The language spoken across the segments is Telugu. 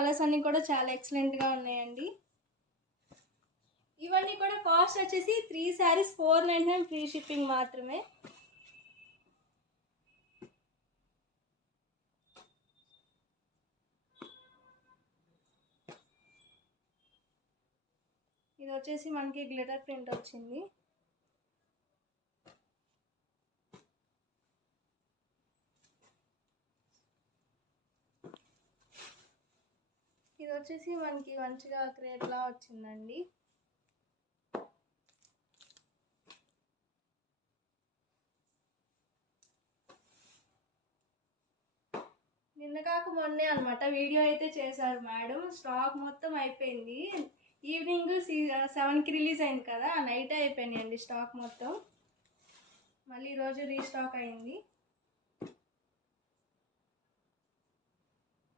కలర్స్ అన్నీ కూడా చాలా ఎక్సలెంట్గా ఉన్నాయండి. ఇవన్నీ కూడా కాస్ట్ వచ్చేసి 3 శారీస్ 499 ఫ్రీ షిప్పింగ్ మాత్రమే. ఇది వచ్చేసి మనకి గ్లిటర్ ప్రింట్ వచ్చింది. ఇది వచ్చేసి మనకి మంచిగా క్రేప్లా వచ్చిందండి. నిన్న కాక మొన్నే అనమాట వీడియో అయితే చేశారు మేడం. స్టాక్ మొత్తం అయిపోయింది. ఈవినింగ్ 7కి రిలీజ్ అయింది కదా, నైట్ అయిపోయినాయండి స్టాక్ మొత్తం. మళ్ళీ ఈరోజు రీస్టాక్ అయింది.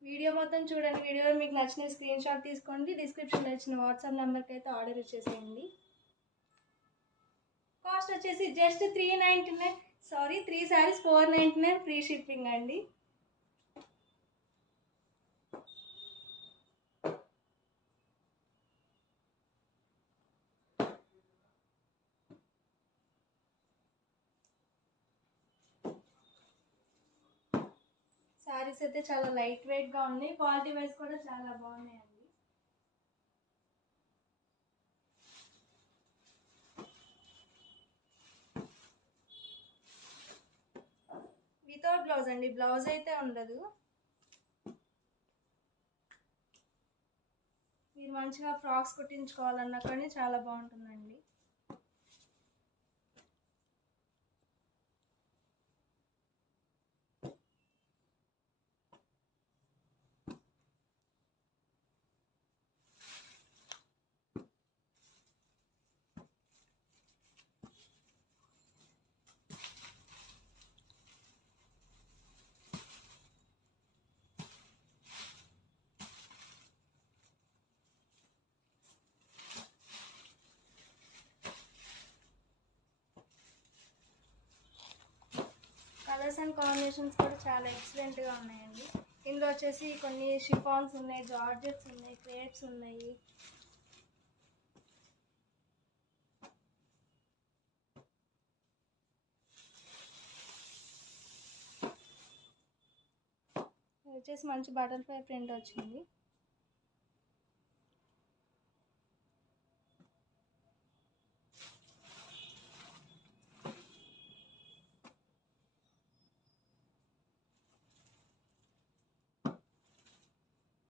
వీడియో మొత్తం చూడండి. వీడియోలో మీకు నచ్చిన స్క్రీన్ షాట్ తీసుకోండి. డిస్క్రిప్షన్లో ఇచ్చిన వాట్సాప్ నెంబర్కి అయితే ఆర్డర్ ఇచ్చేసేయండి. కాస్ట్ వచ్చేసి జస్ట్ 399, 3 శారీస్ 499 ఫ్రీ షిప్పింగ్ అండి. శారీస్ అయితే చాలా లైట్ వెయిట్గా ఉన్నాయి. క్వాలిటీ వైజ్ కూడా చాలా బాగున్నాయండి. వితౌట్ బ్లౌజ్ అండి, బ్లౌజ్ అయితే ఉండదు. మీరు మంచిగా ఫ్రాక్స్ కుట్టించుకోవాలన్నా కానీ చాలా బాగుంటుందండి. కలర్స్ అండ్ కాంబినేషన్స్ కూడా చాలా ఎక్సలెంట్గా ఉన్నాయండి. ఇందులో వచ్చేసి కొన్ని షిఫాన్స్ ఉన్నాయి, జార్జెట్స్ ఉన్నాయి, క్రేప్స్ ఉన్నాయి. ఇది వచ్చేసి మంచి బటర్ఫ్లై ప్రింట్ వచ్చింది.